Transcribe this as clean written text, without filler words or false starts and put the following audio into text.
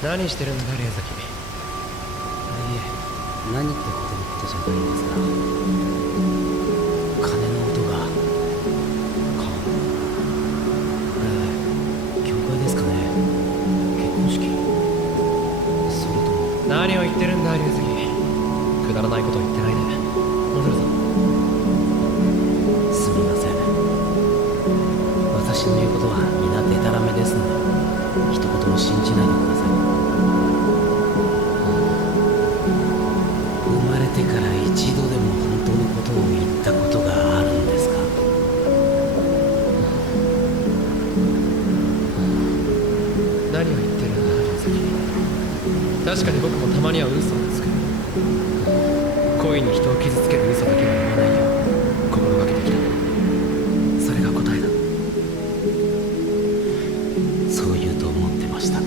何してるんだ竜崎。いえ、何ってほどのことじゃないんですが、鐘の音が。教会ですかね。結婚式。それとも。何を言ってるんだ竜崎。くだらないこと言ってないで戻るぞ。すみません。私の言うことは皆デタラメですので、一言も信じないでください。生まれてから一度でも本当のことを言ったことがあるんですか？何を言ってるんだ竜崎。確かに僕もたまには嘘をつく。恋に人を傷つける嘘だけは言わないよ。